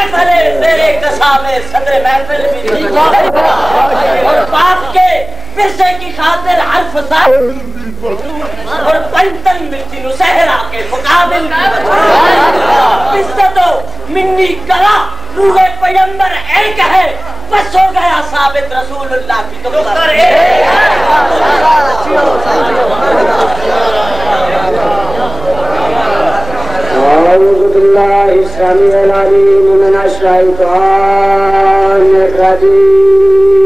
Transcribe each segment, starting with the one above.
محفل میرے کسا میں صدر محفل بھی اور باپ کے پرسے کی خاطر حرف اور پنتن ملتی نصحرا کے مقابل عزت و منی کرا روح پیغمبر ایک ہے بس ہو گیا ثابت رسول اللہ کی أعوذ بالله السميع العليم من الشيطان الرجيم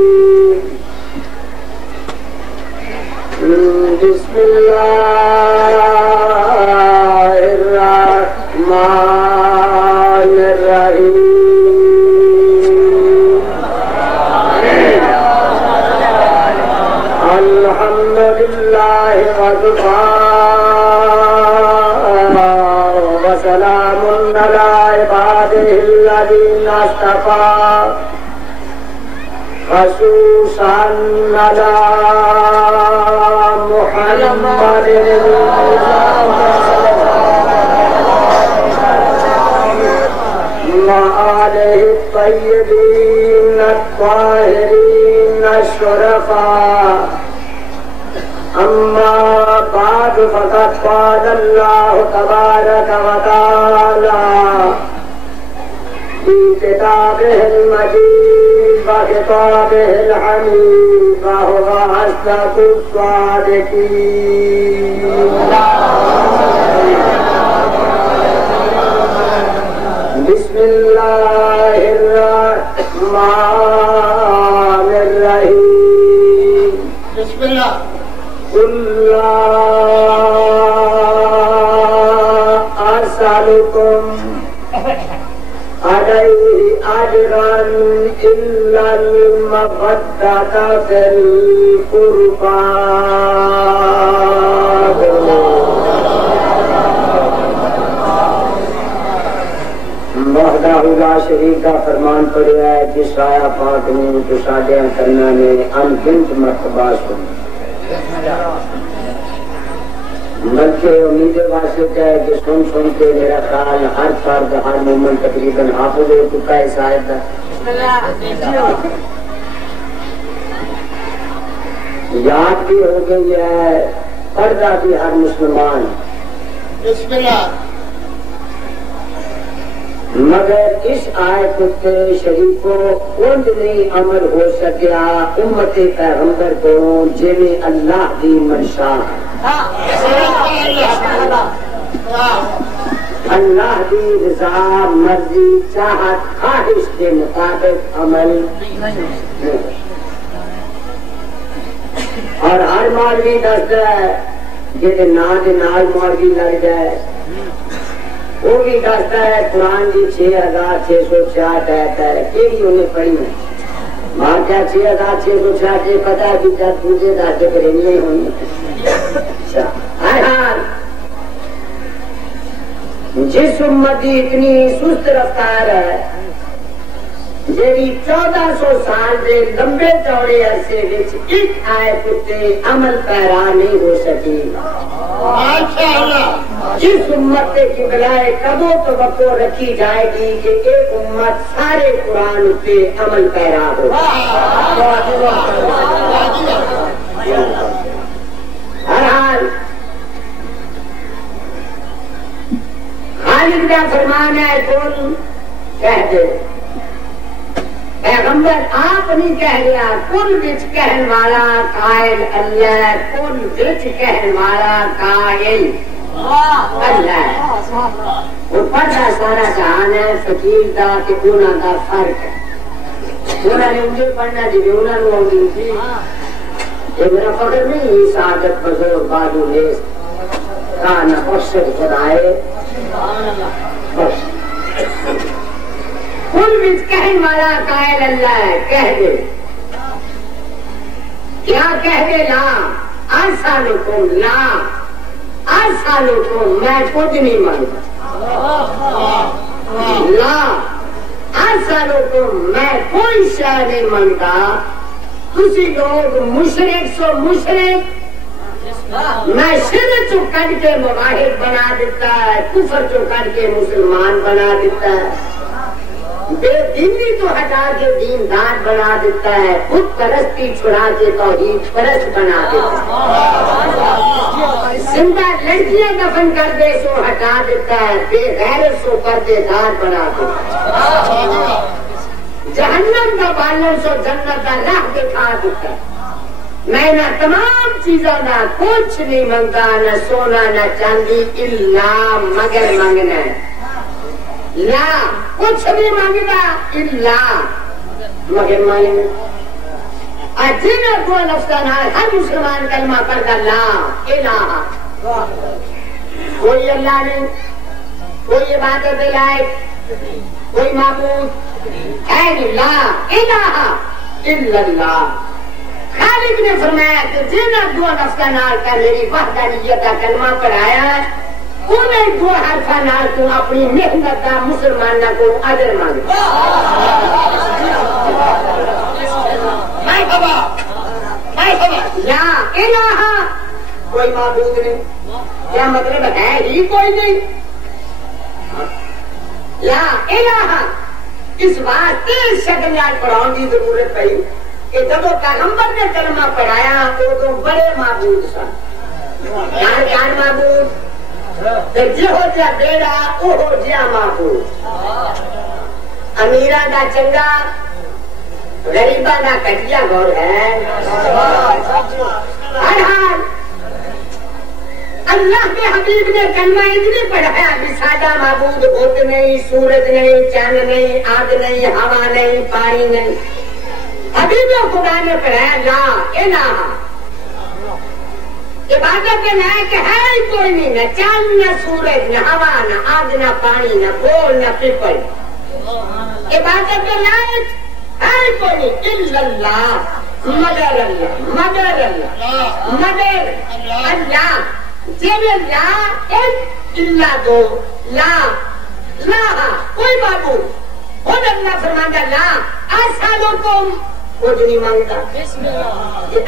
بسم الله الرحمن الرحيم الحمد لله وكفى وسلام على عباده الذين اصطفى خصوصا على محمد وآله الطيبين الطاهرين الشرفاء أما بعد فقد قال الله تبارك وتعالى في كتابه المجيد وكتابه الحميد وهو أصدق الصادقين بسم الله الرحمن الرحيم بسم الله قل لا أسألكم عليه أجرا إلا المودة في القربى وحدہ لا شریک کا فرمان پڑھا ہے جس آیا پاک نے جو ساڈے کرنا نے انگنت مرتبہ سنی بلکہ امید واسطے ہے کہ سن سن کے میرا خیال ہر فرد ہر مومن تقریباً حافظ ہو چکا ہے شاید یاد بھی ہو گئی ہے پڑھتا بھی ہر مسلمان بسم اللہ مگر اس آیت کے شریفوں کچھ نہیں عمل ہو سکیا امت پیغمبر کو جنہیں اللہ دی منشا اللہ دی رضا مرضی چاہت خواہش کے مطابق عمل اور ہر مولوی دستا ہے جہاں نام کے نال مولوی لگ جائے وہ بھی دستا ہے قرآن کی 6666 آیت ہے یہ انہیں پڑھی ہے مار کیا 6666 یہ پتا ہے کہ جب پوچھے دستے کریں نہیں ہوئی جس امت کی اتنی سست رفتار ہے جی 1400 سال کے لمبے چوڑے عرصے ایک آیت تے عمل پیرا نہیں ہو سکی جس امت کی بلائے کدو توقع رکھی جائے گی کہ ایک امت سارے قرآن سے عمل پیرا ہو ہر حال خالق کا فرمان ہے کون کہہ دے پیغمبر آپ نہیں کہہ رہا کل بچ کہن والا قائل اللہ کل بچ کہن والا قائل اللہ اوپر کا سارا جہان ہے فقیر دا کہ انہوں کا فرق ہے انہوں نے انجھے پڑھنا جی انہوں نے ہوگی یہ میرا فخر نہیں یہ سعادت بزور بادو نیست کانا بخشت خدائے بخش کل بچ کہن والا قائل اللہ ہے کہہ دے کیا کہہ دے لا ارسالکم لا ارسالکم میں کچھ نہیں مانگتا لا ارسالکم میں کوئی شے نہیں مانگتا تسی لوگ مشرک سو مشرک میں شرک چو کر کے مواحد بنا دیتا ہے کفر چو کر کے مسلمان بنا دیتا ہے بے دینی تو ہٹا کے دیندار بنا دیتا ہے، خود پرستی چھڑا کے توحید پرست بنا دیتا ہے، زندہ لڑکیاں دفن کر دے سو ہٹا دیتا ہے، بے غیرت سو پردے دار بنا دیتا ہے، جہنم کا بالن سو جنت کا راہ دکھا دیتا ہے۔ میں نہ تمام چیزوں نہ کچھ نہیں منگتا، نہ سونا نہ چاندی، الا مگر منگنا ہے، لا کچھ نہیں مانگنا الا مگر مانگنا۔ جن کو نفسان ہر مسلمان کلمہ پڑھتا لا الہ، کوئی اللہ نہیں، کوئی عبادت لائق، کوئی معبود ہے نہیں، لا الہ الا اللہ۔ خالق نے فرمایا کہ جن دو نفسان کا میری وحدانیت کا کلمہ پڑھایا ہے، انہیں دو حرفہ نال تو اپنی محنت کا مسلمان کو اجر مانگ۔ لا الہ کوئی معبود نہیں، کیا مطلب ہے ہی کوئی نہیں، لا الہ اس واسطے شکل پڑھاؤ کی ضرورت پئی کہ جب پیغمبر نے کلمہ پڑھایا وہ تو بڑے معبود سن، جان معبود جہو جا بیڑا اوہو جا معبود، امیراں دا چنگا غریباں دا گھٹیا گور ہے۔ ہر حال اللہ کے حبیب نے کلمہ اتنی پڑھایا کہ سادہ معبود بت نہیں، سورج نہیں، چاند نہیں، آگ نہیں، ہوا نہیں، پانی نہیں، حبیب خدا نے پڑھایا لا الہ۔ عبادت ہے کہ ہے ہی کوئی نہیں، نہ چاند نہ سورج نہ ہوا نہ آگ نہ پانی نہ پھول نہ پیپل، عبادت لائق ہے کوئی نہیں الا اللہ، مگر اللہ، مگر اللہ، مگر اللہ، جب لا ایک الا دو، لا لا کوئی معبود، خود اللہ فرماتا لا اسالکم، کچھ نہیں مانگتا،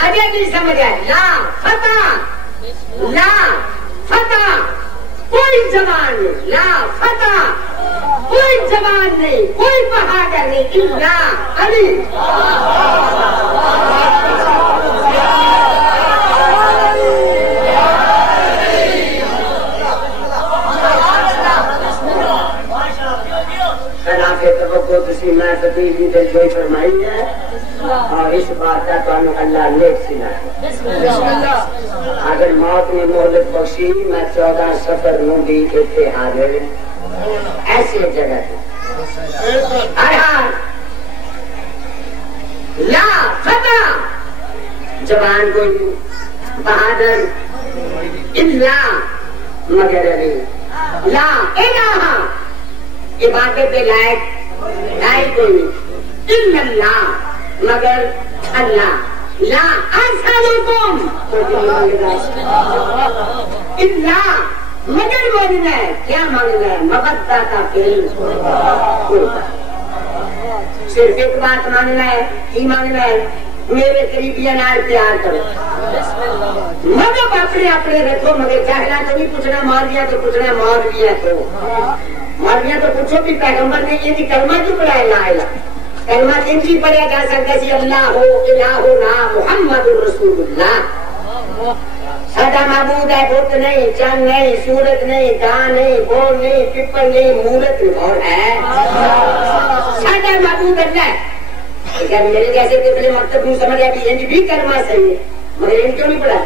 اجے نہیں سمجھا، لا فتح، لا فتح کوئی زبان نہیں، لا فتح کوئی زبان نہیں، کوئی بہادر نہیں، الا علی۔ میں فتح کی دلجوئی فرمائی ہے اور اس بات کا تو اللہ نیک سنا ہے۔ اگر موت نے مہلت بخشی میں 14 سفر نوں بھی اتنے حاضر ایسی جگہ ہے۔ لا فتح زبان کوئی بہادر الا مگر علی، لا الہ عبادت لائق کوئی نہیں الا اللہ مگر اللہ، لا اسالکم الا مگر مانگنا ہے، کیا مانگنا ہے؟ مودہ کا فعل، صرف ایک بات مانگنا ہے، کی مانگنا ہے؟ میرے قریبیاں نال پیار کرو، مذہب اپنے اپنے رکھو، مگر جاہلا تو نہیں پوچھنا، مولویاں تو پوچھنا، مولویاں تو پوچھو کہ پیغمبر نے یہ کلمہ کیوں پڑھایا لا الہ؟ کلمہ کن کی پڑھا جا سکتا سی؟ اللہ ہو الہنا محمد رسول اللہ، سادہ معبود ہے، بت نہیں، چند نہیں، سورج نہیں، دان نہیں، بول نہیں، پیپل نہیں، مورت اور ہے، سادہ معبود اللہ ہے۔ میرے جیسے دیکھنے مکتب نہیں سمجھ آیا کہ ان بھی کلمہ صحیح ہے، مگر ان کیوں نہیں پڑھا؟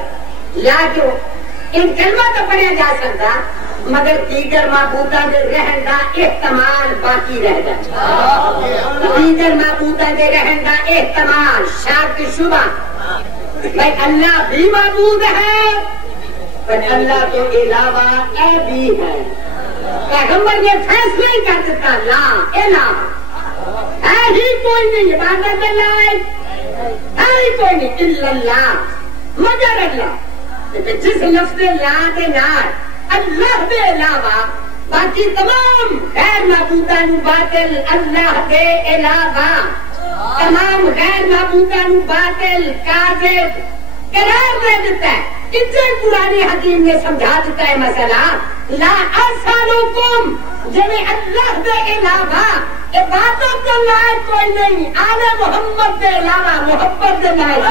لا کیوں؟ ان کلمہ تو پڑھا جا سکتا مگر دیگر معبوداں دے رہن دا احتمال باقی رہ جائے، دیگر معبوداں دے رہن دا احتمال شک شبہ، بھائی اللہ بھی معبود ہے پر اللہ کے علاوہ اے بھی ہے۔ پیغمبر نے فیصلہ ہی کر دیتا لا الہ ہے ہی کوئی نہیں، عبادت لائق ہے ہی کوئی نہیں الا اللہ مگر اللہ۔ جس لفظ لا دے نال اللہ دے علاوہ باقی تمام غیر معبوداں نوں باطل، اللہ دے علاوہ تمام غیر معبوداں نوں باطل کاذب قرار دے دیتا ہے۔ اتنے قرآن حکیم نے سمجھا دیتا ہے مسئلہ لا اسالکم، جب اللہ دے علاوہ عبادت تو لائق کوئی نہیں، آل محمد کے علاوہ محبت کے لائق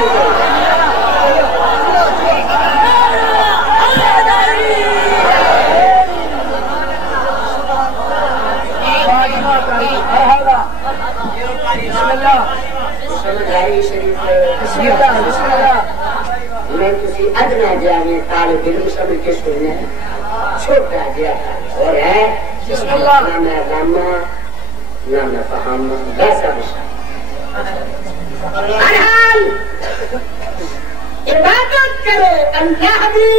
میں کسی ادنا جامع طالب علم سمجھ کے سننا چھوٹا گیا اور ہے نہ میں علامہ نہ میں فہامہ ویسا بہرحال عبادت کرو اللہ کی،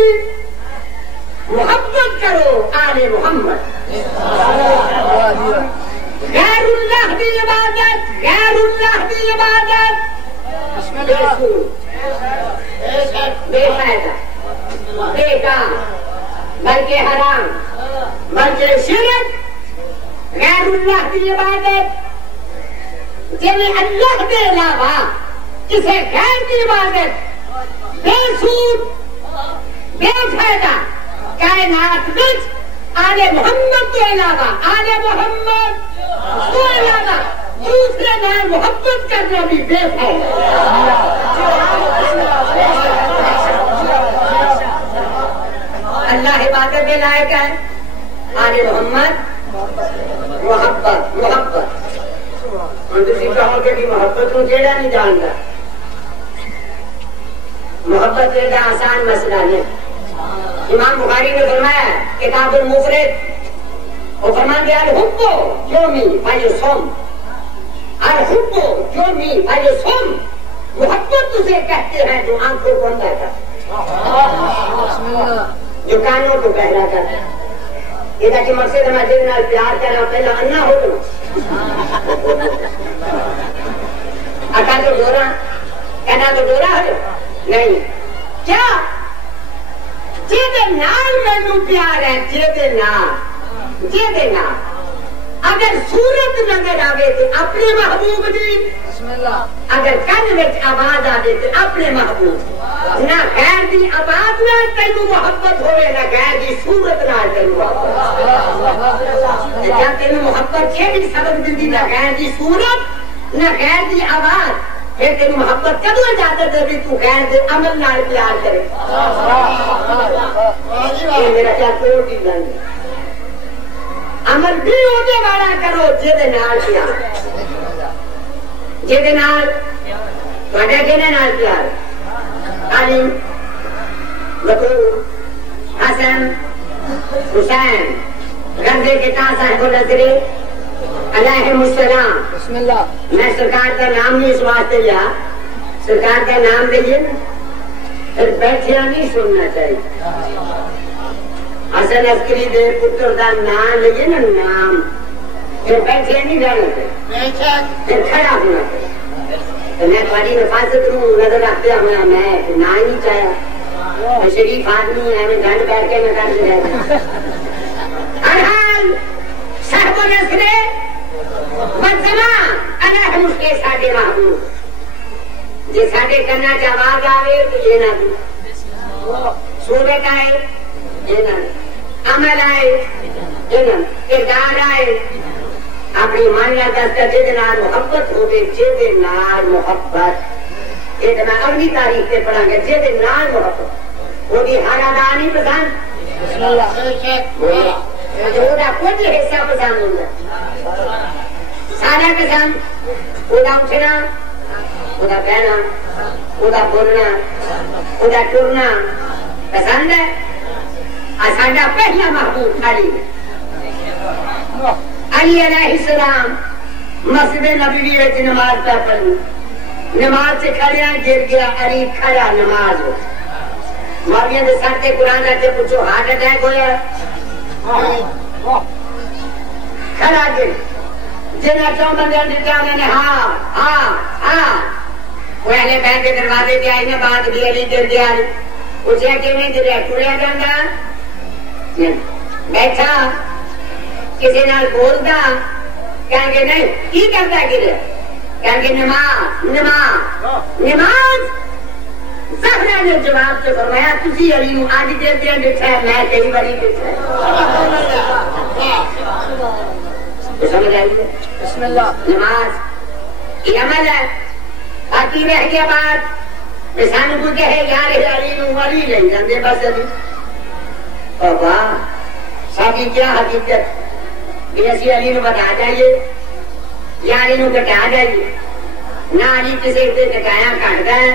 محبت کرو آل محمد، غیر اللہ کی عبادت، غیر اللہ کی عبادت بے فائدہ، بے کام، بلکہ حرام، بلکہ شرک، غیر اللہ کی عبادت جنہیں اللہ کے علاوہ کسی غیر کی عبادت بے سود، بے فائدہ، کائنات وچ آل محمد کے علاوہ، آل محمد کے علاوہ دوسرے نال محبت کرنا بھی بے فائدہ۔ اللہ عبادت کے لائق ہے، آل محمد محبت، محبت تھی کہو کہ محبت کو کیڑا نہیں جانتا، محبت ایک آسان مسئلہ نہیں۔ امام بخاری نے فرمایا کتاب المفرد، وہ فرماتے ہیں الحب یومی فیصوم، الحب یومی فیصوم، محبت اسے کہتے ہیں جو آنکھوں کو اندھا کرتا، جو کانوں کو بہرا کرتا ہے۔ یہ کہ مقصد میں جن نال پیار کرنا پہلا انا ہو تو اکا تو ڈورا کہنا تو ڈورا ہے نہیں، کیا جیدے نال مینو پیار ہے، جیدے نال اگر صورت نظر آئے تو اپنے محبوب دی، اگر کن وچ آواز آئے تو اپنے محبوب، نہ غیر دی آواز نال تینوں محبت ہوئے، نہ غیر دی صورت نال تینوں محبت، جب تینوں محبت یہ بھی سبب دی نہ غیر دی صورت نہ غیر دی آواز، پھر تینوں محبت کدو اجازت دے بھی تو غیر دے عمل نال پیار کرے؟ یہ میرا کیا توڑ دی لنگ عمل بھی ہونے والا کرو جیدے نال پیار، جیدے نال تھوڑے کہنے نال پیار، علیم، بطور، حسن، حسین، غزے کے صاحب الازری علیہم السلام۔ بسم اللہ۔ میں سرکار کا نام نہیں اس واسطے لیا، سرکار کا نام لیجیے پھر بیٹھیا نہیں سننا چاہیے۔ حسن عسکری دے پتر دا نام لیجیے نا، نام پھر بیٹھے نہیں جانا چاہیے، پھر کھڑا ہونا چاہیے۔ میں تھوڑی حفاظت ہوں نظر رکھتے ہوا، میں نہ ہی نہیں چاہیا، شریف آدمی ہے، میں گھنٹ بیٹھ کے میں کر رہتا۔ صاحب العصرے والزمان علیہم اس کے ساڈے محبوب، جی ساڈے کرنا چ آواز آئے تو یہ نہ دو، صورت آئے یہ نہ، عمل آئے یہ نہ، کردار آئے، اپنی من یا دستا جہد نال محبت ہوگی، جہد نال محبت، یہ میں اگلی تاریخ سے پڑھا گیا، جہد نال محبت وہ ہر ادا نہیں پسند، کچھ حصہ پسند ہوتا سارا پسند، وہ اٹھنا، وہ بہنا، وہ بولنا، وہ ٹرنا پسند ہے۔ ساڈا پہلا محبوب علی ہے، علی علیہ السلام مسجد نبوی میں نماز پہ پڑھی، نماز سے کھڑیا گر گیا، علی کھڑا نماز ہو، مولویوں کے سر سے قرآن رہتے پوچھو ہارٹ اٹیک ہوا، کھڑا گر، جنہیں 4 بندے دیتے انہوں نے ہاں وہ اہل بیت کے دروازے پہ آئی نے بات بھی علی گر گیا، پوچھا کہ نہیں گریا، ٹریا جانا بیٹھا کسی نال بولتا، کہیں گے نہیں کی کرتا گریا، کہیں گے نماز۔ زہرا نے جواب سے فرمایا تسی علی نو آج دیر دیر بٹھا ہے، میں کئی باری بٹھا ہے، سمجھ آئی ہے؟ بسم اللہ نماز یہ عمل ہے. باقی رہ گیا بات سانو کو کہے یار علی نو علی لے جاندے بس ابھی بابا ساری کیا حقیقت کہ اسی علی نو بتا جائیے یا علی نو کٹا جائیے. نہ علی کسی سے کٹایا کٹتا ہے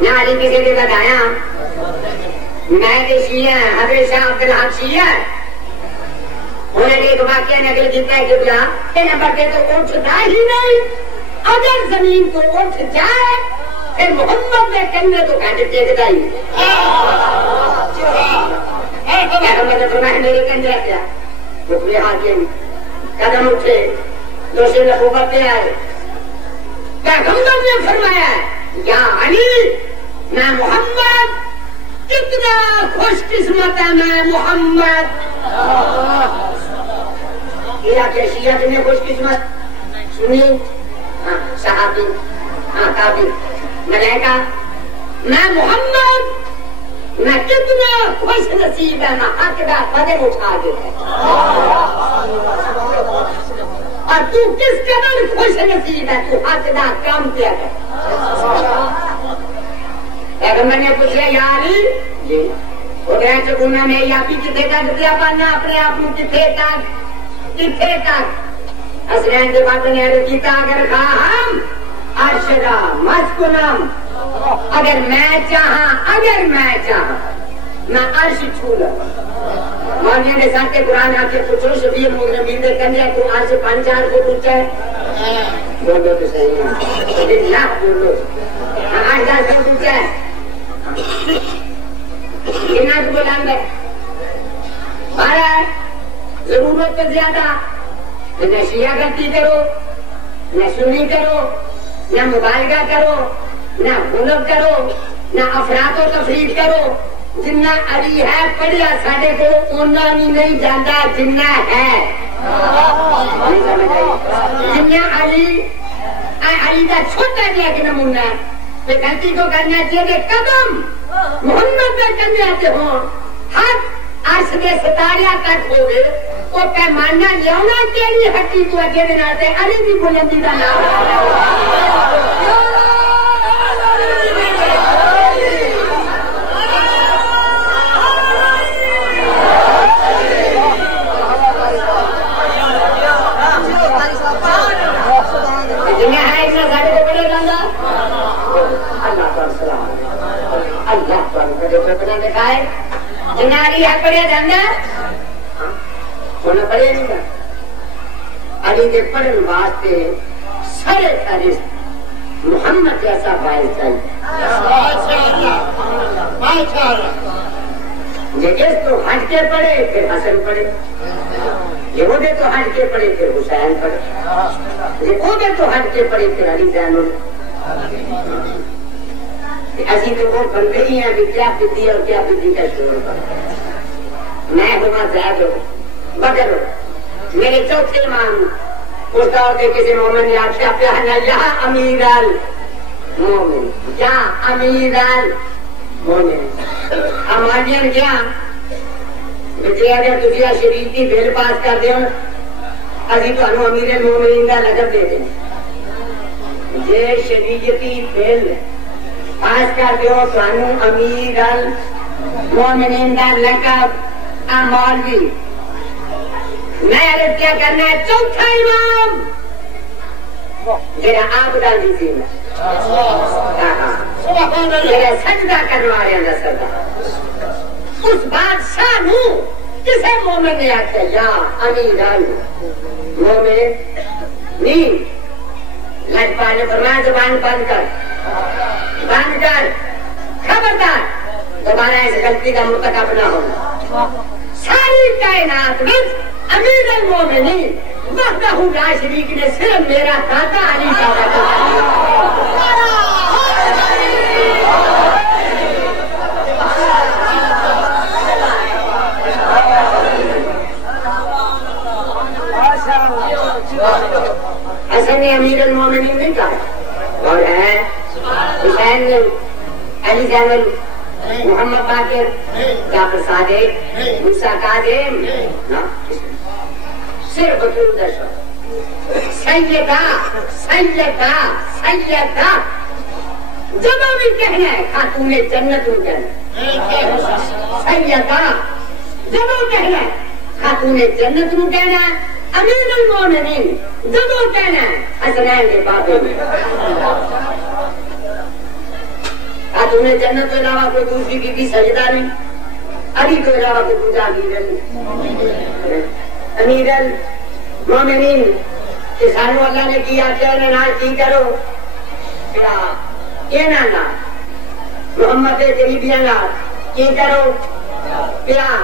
نہ علی کسی نے بتایا. میں شیعہ حضرت شاہ عبد الحق شیعہ انہوں نے ایک واقعہ نقل کیا ہے کہ بلا یہ نمبر دے تو اٹھتا ہی نہیں. اگر زمین کو اٹھ جائے پھر محمد نے کندھے تو کاٹ ٹیکتا ہی فرمایا میرے کندھے کیا رکھے حاکم قدم اٹھے دوسرے نبوت پہ آئے. پیغمبر نے فرمایا یا علی میں محمد کتنا خوش قسمت ہے میں محمد. یہ کہ شیعہ کتنے خوش قسمت سنی صحابی تابعی ملائکہ میں محمد میں کتنا خوش نصیب ہے میں حق دا قدم اٹھا دیتا اور تو کس قدر خوش نصیب ہے تو حق دا کام کیا ہے. پیغمبر نے پوچھا یا علی جی وہ گیا چکونا میں یا بھی کتنے تک دیا پانا اپنے آپ کو کتنے تک اسرین کے بعد نے عرض کیتا اگر خواہم ارشدہ مسکنم اگر میں چاہاں میں عرش چھو لوں. مولوی نے ساتھ قرآن آ کے پوچھو شبیر مغربین دے کنیا تو عرش 5-4 فٹ اونچا ہے بولو تو صحیح ہے لاکھ بولو 8-10 فٹ اونچا ہے کتنا تو بلند ہے 12 ضرورت تو زیادہ. نہ شیعہ غلطی کرو نہ سنی کرو نہ مبالغہ کرو نہ غلط کرو نہ افراد و تفریق کرو. جنہ علی ہے پڑھیا ساڈے کو اونا بھی نہیں جانا جنہ ہے. جنہ علی کا چھوٹا جہا ایک نمونہ ہے غلطی کو کرنا چاہیے قدم محمد کے کرنے آتے ہوں حق عرش کے ستارے تک ہو گئے وہ پیمانہ لیا کیڑی حقی تو اگے دن آتے علی کی بلندی کا نام جناری ہے پڑھیا جانا سونا پڑھیا نہیں گا. علی کے پڑھن واسطے سارے تاریخ محمد جیسا فائز چاہیے. یہ اس تو ہٹ کے پڑھے پھر حسن پڑھے یہ وہ تو ہٹ کے پڑھے پھر حسین پڑھے یہ وہ تو ہٹ کے پڑھے پھر علی زین ایسی تو وہ بندے ہی ہیں کہ کیا پیتی اور کیا پیتی کا شروع کر. میں ہوا زید ہو بدر ہو میرے چوتھے امام اس دور کے کسی مومن نے آخیا پہنا یا امیر المومن یا امیر المومن امانین کیا بچے اگر تجھے شریف کی بل پاس کر دیں ابھی تو امیر المومنین کا لقب دے دیں یہ شریعتی بل پاس کر دو سانو امیر المومنین کا لقب مولوی. میں عرض کیا کرنا ہے چوتھا امام جڑا آپ ڈال دیجیے میرا سجدہ کروا رہے ہیں سردار اس بادشاہ نو کسے مومن نے آتا یا امیر المومن نہیں لجپا نے فرمایا زبان بند کر خبردار دوبارہ اس غلطی کا مرتکب نہ ہوگا. ساری کائنات میں امیر المومنین وحدہ لا شریک نے صرف میرا دادا علی کا حسن نے امیر المومنین نہیں کہا اور ہے حسین نے علی زین محمد باقر جعفر صادق موسیٰ کاظم صرف بطول دشت سیدہ سیدہ سیدہ جب بھی کہنا ہے خاتون جنت نو کہنا سیدہ جب کہنا ہے خاتون جنت نو کہنا ہے امیر المومنین جب کہنا ہے حسنین کے بابے میں خاتون جنت کے علاوہ کوئی دوسری کی بھی سجدہ نہیں علی کے علاوہ کوئی دوسرا امیر المومنین کہ سانو اللہ نے کیا کہنے نہ کی کرو کہنا نہ محمد قریبیاں نہ کی کرو پیار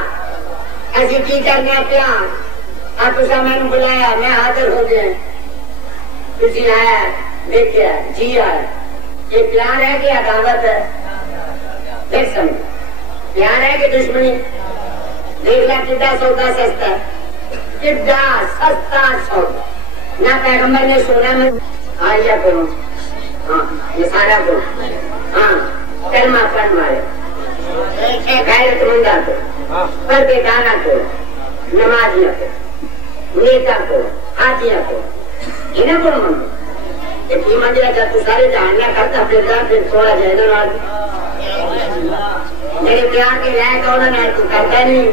ایسی کی کرنا پیار آپ اسا میں نے بلایا میں حاضر ہو گئے کسی آیا دیکھا جی آیا یہ پیار ہے کہ عداوت ہے دیکھ سمجھ پیار ہے کہ دشمنی دیکھ لا کتا سودا سستا کتا سستا سودا نہ پیغمبر نے سونا میں آیا کرو ہاں یہ سارا کرو ہاں کلمہ پڑھ مارے غیرت مندہ کو پردے دانا کو نمازیاں کو نیتا کو ہاتھیاں کو انہیں کو منگو ایک ایمان دیا جب تو سارے جہانیاں کرتا پھر تھوڑا جہدن آج میرے پیار کے لائق ہونا نہ تو کرتا نہیں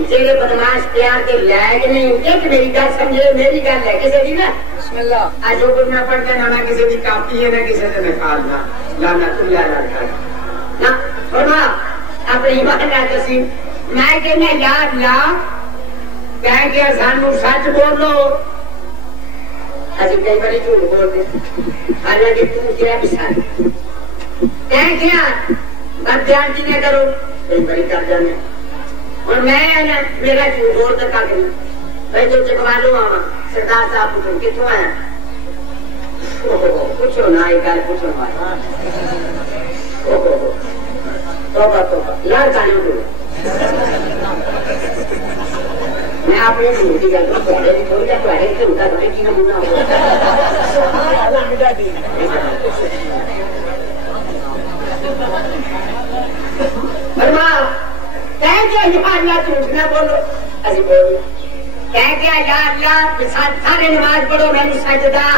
جیڑے بدماش پیار کے لائق نہیں ایک میری گل سمجھے میری گل ہے کسی دی نا بسم اللہ آج جو کچھ نہ پڑھتا نہ کسی دی کافی ہے نہ کسی دی نکالنا لانا تلیا رکھا نا فرما اپنے ایمان نہ کسی میں کہنا یاد لا کہہ کہ سانو سچ بولو اسی کئی باری جھوٹ بولتے حالانکہ تو کیا بسان کہہ کیا بد جانتی نہ کرو کئی باری کر جانے اور میں میرا جھوٹ بولتا کا کرنا بھائی جو چکوالو آواں سردار صاحب پوچھو کتوں آیا پوچھو نا ایک گل پوچھو توبہ توبہ لڑ جانے کو میں آپ نے جھوٹ کی گل پہلے بھی تھوڑی جا پہلے سے ہوتا تھوڑی کی نمونہ فرما کہہ کیا یا اللہ جھوٹ نہ بولو ایسی بولو کہہ کیا یا اللہ سارے نماز پڑھو میں نے سجدہ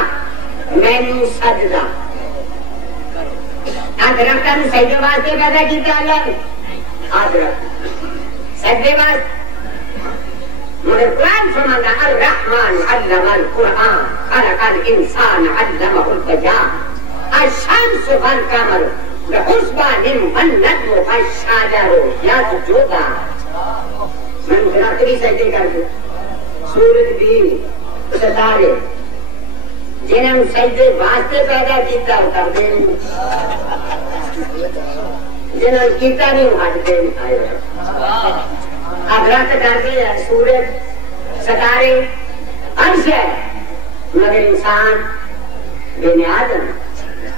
درختہ نے سجدے واسطے پیدا کیا اللہ نے سجدے واسطے مجھے قرآن فرماتا الرحمن علم القرآن خلق الانسان علمہ البیان الشمس والقمر بحسبان والنجم والشجر یسجدان میں نے آخری سجدے کر دیا سورج بھی ستارے جنہوں سجدے واسطے پیدا کیتا کر دیں جنہوں کیتا نہیں ہٹ دیں آئے درخت کر دے سورج ستارے عرش ہے مگر انسان بے نیاز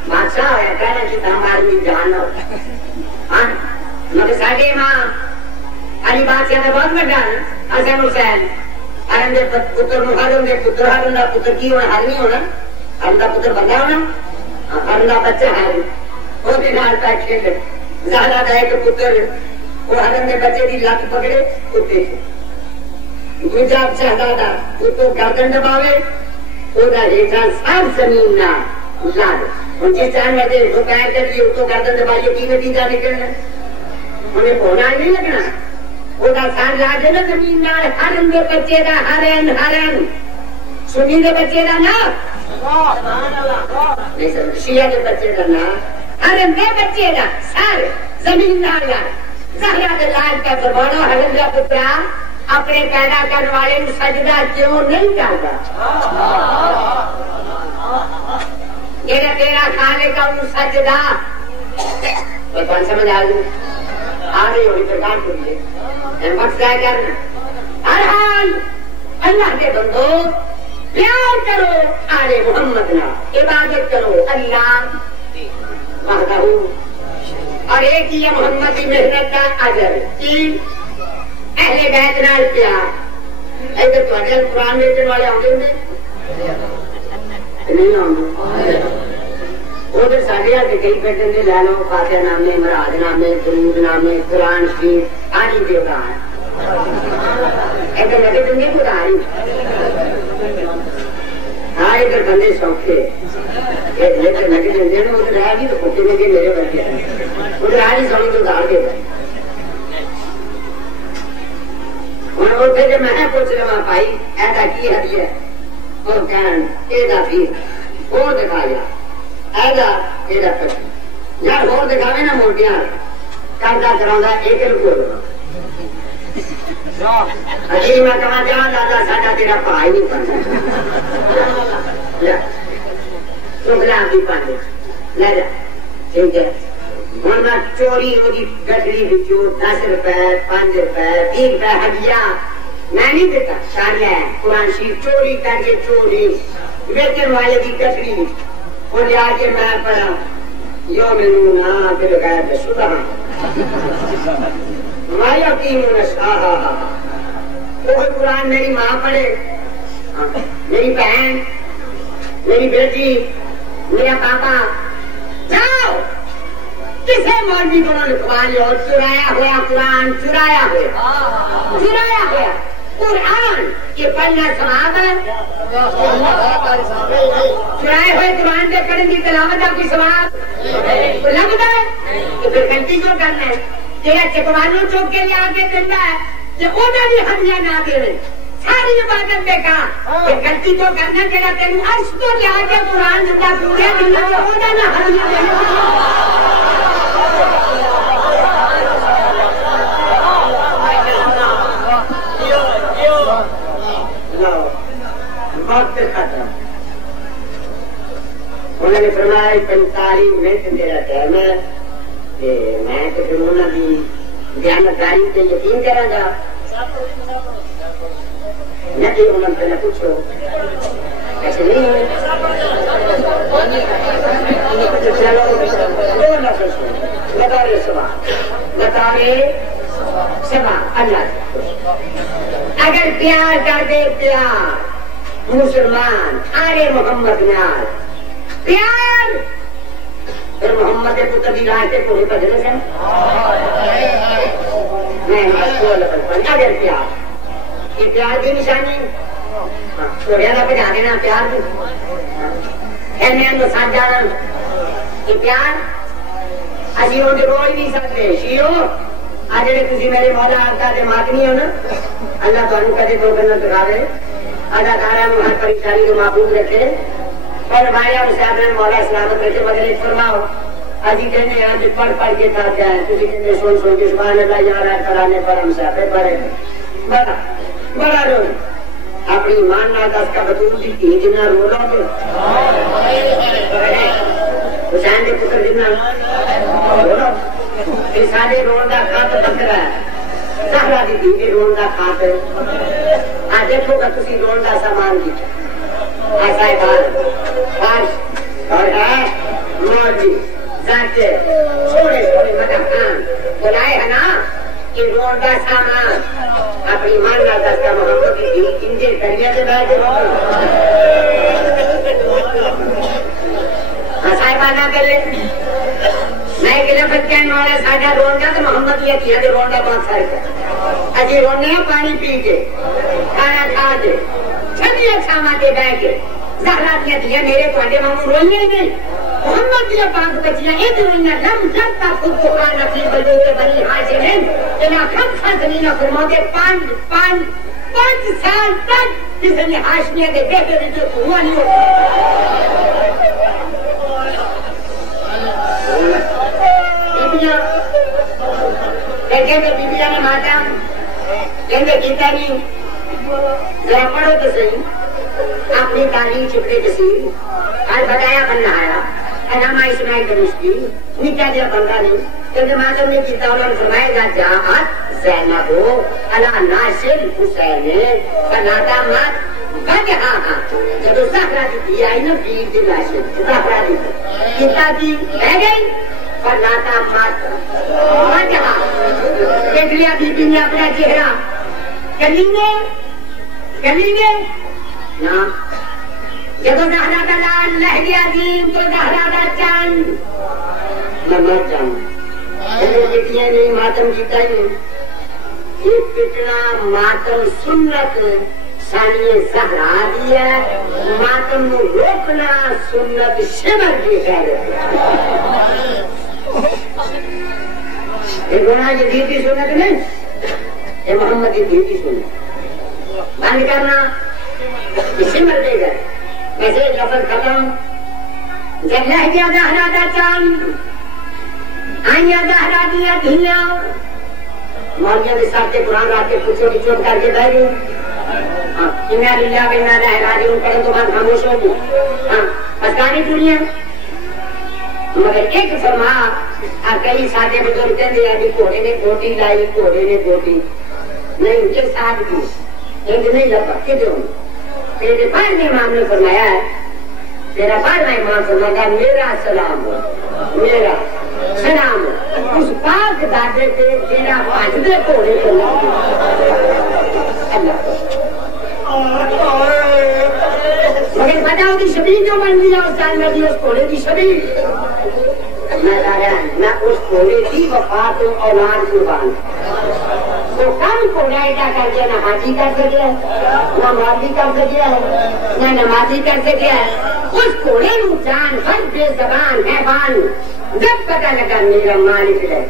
بادشاہ ہوا کہنا کہ ہم آدمی جانو مگر ساڈے ماں علی بادشاہ کا بہت بڑا حسن حسین ہرن دے پتر ہرن دے پتر ہرن دا پتر کی ہونا ہر نہیں ہونا ہرن دا پتر بندہ ہونا ہرن دا بچہ ہے وہ بھی نال پہ کھیل زیادہ دا ایک پتر وہ ہرن دے بچے دی لت پکڑے کتے دوجا شہزادہ وہ تو گردن دباوے وہ دا ریٹھا سب زمین نہ لا دے ان جس ٹائم میں وہ پیر کر لیے تو گردن دبائیے کی نتیجہ نکلنا انہیں ہونا نہیں لگنا وہ دا سار لا دے نا زمین نہ ہرن دے بچے دا ہرن ہرن سنی دے بچے دا نا شیعہ دے بچے دا نا ہرن دے بچے دا سار زمین نہ لا زہرا کے لال کا زبانہ ہرن دا پترا اپنے پیدا کرنے والے سجدہ کیوں نہیں کرتا یہ تیرا کھانے کا ان سجدہ اور کون سمجھ آ رہی ہوئی تو کام کریے وقت ضائع کرنا ہر حال اللہ کے بندو پیار کرو آل محمد نا عبادت کرو اللہ وحدہ اور ایک ہی محمد کی محنت کا اجر کی اہل بیت نال پیار ایسے تھوڑے قرآن بیچنے والے آگے نہیں آؤں ادھر سارے آگے کئی بیٹھے نے لے لو فاتحہ نامے مراد نامے درود نامے قرآن شریف آج ہی دیتا ہے ایسے لگے تم نہیں خدا رہی آئے ادھر بندے سوکھے لیکن لگے دن ادھر آ گئی تو پھوٹے لگے میرے بچے ادھر آ نہیں سونی تو دار کے اور پھر میں پوچھ رہا بھائی ایسا کی ہدیہ اور کہن یہ پھر وہ دکھا لیا ایسا یہ پھر یار اور دکھاوے نا موٹیاں کرتا کرا ایک رکو اجی میں کہا جا دادا ساڈا تیرا بھائی نہیں پڑھتا چکلا بھی پڑھ لے جا ٹھیک ہے ہوں میں چوری ہوگی گڈری بچوں 10 روپے 5 روپے 20 روپے ہدیا میں نہیں دیتا سارا قرآن شریف چوری کر کے چوری ویچن والے کی گڈری وہ لیا کے میں پڑھا یو میرے نا دل غیر شدہ مایا کی وہ قرآن میری ماں پڑھے میری بہن میری بیٹی میرا پاپا جاؤ کسے مولوی کو لکھوا لو چرایا ہوا قرآن چرایا ہوا قرآن یہ پڑھنا ثواب ہے چرائے ہوئے قرآن کے پڑھنے کی تلاوت آپ کی ثواب لگتا ہے تو پھر غلطی کیوں کرنا ہے تیرا چکوانوں چوک کے لیے آگے دینا ہے کہ انہیں بھی ہدیہ نہ دے ساری عبادت نے کہا کہ غلطی تو کرنا تیرا تین عرش تو لے آ کے قرآن جدا پورے دنیا میں انہیں نہ ہدیہ دینا انہوں نے فرمایا 45 منٹ میرا ٹائم ہے میں تو پھر انہوں کی دیانتداری پہ یقین کرا گا نہیں انہوں نے پوچھو ایسے نہیں بطور سوا اللہ اگر پیار کر دے پیار مسلمان آرے محمد نال پیار پھر محمد پتر کی راہ سے پورے بجنے سے اگر پیار یہ پیار کی نشانی تھوڑے کا بجا دینا پیار کی ساتھ جانا یہ پیار اسی ان کو روز نہیں سکتے شیو آج تھی میرے مولا آتا کے ماتمی ہو نا اللہ تمہیں کدے دو گنا دکھاوے اداکارہ ہر پریشانی کو معبود رکھے اور ہمارے استاد نے مولا سلامت رکھے مگر ایک فرماؤ ابھی کہنے آج پڑھ پڑھ کے تھک جائے تھی کہنے سن سن کے سبحان اللہ جا رہا ہے کرانے پر ہم سے پڑھے بڑا بڑا رو اپنی ایمان نہ دس کا بطور دی تھی جنہ رو لو گے حسین کے پتر جنہ رو لو یہ سارے روڈ کا کھات بکرا ہے زہرا دی تھی روڈ کا کھات آج دیکھو گا تھی روڈ کا سامان کی ایسا اور ہے موجی جاتے چھوڑے چھوڑے مدد خان بلائے ہے نا کہ روڈ کا سامان اپنی مان لا دس کا محمد کی انجے دریا سے بیٹھے صاحبانہ کر لے میں ایک لفظ کہنے والا ساڈا روڈ کا تو محمد یہ کیا کہ روڈ کا بہت سارے اجی رونے پانی پی کے کھانا کھا کے چھٹی اچھا کے بہ کے زہرا دیا دیا میرے تھوڑے ماموں روئیں نہیں محمد دیا پاک بچیاں ایک روئیں لم جلتا خود کو قرآن اپنی بلو کے بنی حاضر ہیں انہا خم خزنینہ فرما دے 5 سال تک کسی نے حاشنیہ دے بیٹے جو ہوا نہیں بیبیاں نے ماتا کہنے کیتا نہیں ذرا پڑھو تو صحیح اپنی تعلیم چپڑے کسی آج بتایا بننا آیا علامہ اسماعیل دمشقی نکاح دیا بندہ نہیں کیونکہ ماتم نے کیتا انہوں نے فرمائے گا جاہت زینب ہو علا ناصر حسین فناتا مات بجہا جب زہرہ دی آئی نا بیر دی ناصر زہرہ دی کیتا دی رہ گئی فناتا مات بجہا دیکھ لیا بی بی نے اپنا چہرہ کلینگے نا جب زہرہ دلال لہ گیا دین تو زہرہ دا چاند میں مر جاؤں بیٹیاں نہیں ماتم جیتا ہی یہ پٹنا ماتم سنت سانی زہرا دی ہے ماتم روکنا سنت شمر کی غیرت یہ گناہ یہ دین کی سنت نہیں یہ محمد کی دین کی سنت بند کرنا شمر دے گئے ویسے لفظ ختم جب لہ گیا زہرا دا چاند آئیا زہرا دیا دھیاں مولویوں کے ساتھ قرآن رات کے پوچھو کہ چوپ کر کے بہ گئی انا للہ و انا الیہ راجعون کریں تو بات خاموش ہوگی بس کہانی چڑیاں مگر ایک فرما کئی ساتھ بزرگ کہتے ہیں گھوڑے نے گوٹی لائی گھوڑے نے گوٹی نہیں یہ ساتھ کی ایک نہیں لگا کدھر تیرے پاس امام نے فرمایا ہے تیرا پاس امام فرمایا میرا سلام ہو میرا سلام اس پاک دادے سے تیرا واجدے گھوڑے کو اللہ مگر بتاؤ کہ شبیر جو بن دیا اس سال میں بھی اس گھوڑے کی شبیر نہ اس گھوڑے کی وفات اولاد قربان تو کم گھوڑا ایڈا کر کے نہ حاجی کر سکے نہ مولوی کر سکے نہ نمازی کر سکے اس گھوڑے نو جان ہر بے زبان حیوان جب پتہ لگا میرا مالک ہے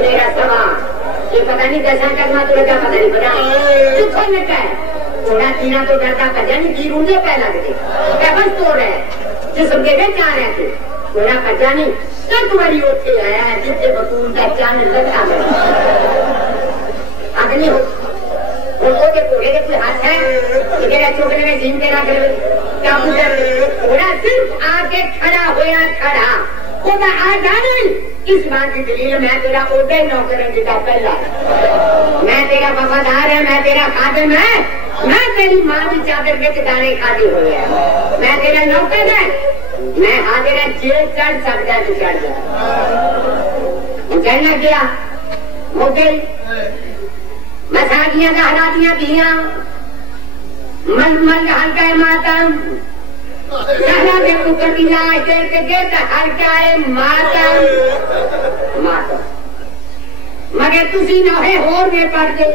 میرا سوا یہ پتہ نہیں کیسا کرنا تو لگا پتہ نہیں پتا کچھ لگا ہے تھوڑا تیرا تو ڈرتا پتا نہیں کی رونجے پہ لگتے بس توڑ ہے جسم کے گھر جا رہے تھے تھوڑا پتا نہیں سب تمہاری اوٹھے آیا ہے جس سے بطول کا چاند لگتا ہے اگلی اردو کے کوڑے کے کوئی ہاتھ ہے کہ چوکنے میں زین کے رکھ کام کر تھوڑا صرف آ کے کھڑا ہوا کھڑا وہ میں آ جانے اس بات کی دلیل میں تیرا اوٹے نوکر جیتا پہلا میں تیرا وفادار ہے میں تیرا خادم ہے میں تیری ماں کی چادر کے کتانے کھاتی ہوئی ہے میں تیرا نوکر ہے میں حاضر جیل چڑھ سکتا تو چڑھ جا چڑھنا کیا مکل مساجیاں گہراتیاں دیا مل مل ہلکا ماتم زہرا کے پتر کی لاش دیر کے گرد ہلکا ماتم ماتم مگر تسی نوہے ہور میں پڑھ دے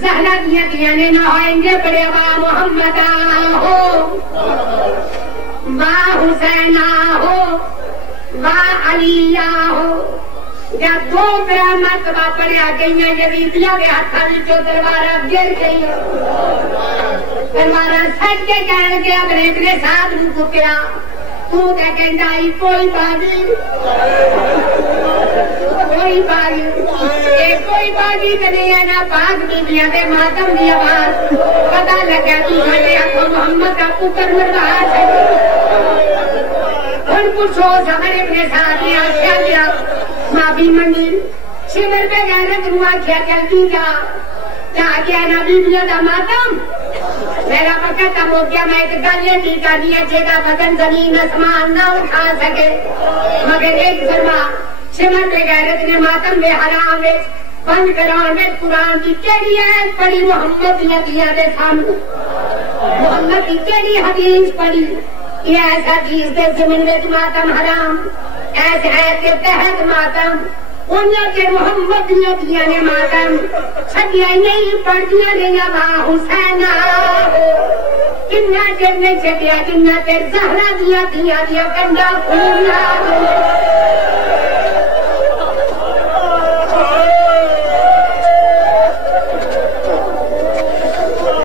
زہرا دیا دیا نے نوہائیں گے بڑے با محمد ہو با حسین ہو با علی ہو جب دو مرتبہ پڑیا گئی یزیدیاں کے ہاتھوں میں تلوار گر گئی تلوار سٹ کے کہنے کے اپنے اتنے ساتھ نو کتیا تو کہندا کوئی باغی کوئی باغی کوئی باغی نہیں ہے نہ پاک بیبیاں دے ماتم دی آواز پتہ لگا تو سارے اکو محمد کا پتر مردا ہے ہن پوچھو ہمارے اپنے ساتھ نے آخیا گیا معافی منگی شمر پہ غیرت نو آخیا جلدی جا کے نا بیبیاں دا ماتم میرا پکا کم ہو گیا میں ایک گل یہ نہیں کرنی ہے جیسا وزن زمین آسمان نہ اٹھا سکے مگر ایک فرما شمر پہ غیرت نے ماتم بے حرام بند کران میں قرآن کی کیڑی ہے پڑھی محمد دیا دے سامنے محمد کی کیڑی حدیث پڑھی یہ ایسا چیز دے زمین میں ماتم حرام ایسے ہے کہ تحت ماتم انہیں کے محمد دیا نے ماتم چھٹیاں نہیں پڑھتیاں رہیا با حسین کنہ چر نے چھٹیا کنہ چر زہرا دیا کنڈا خون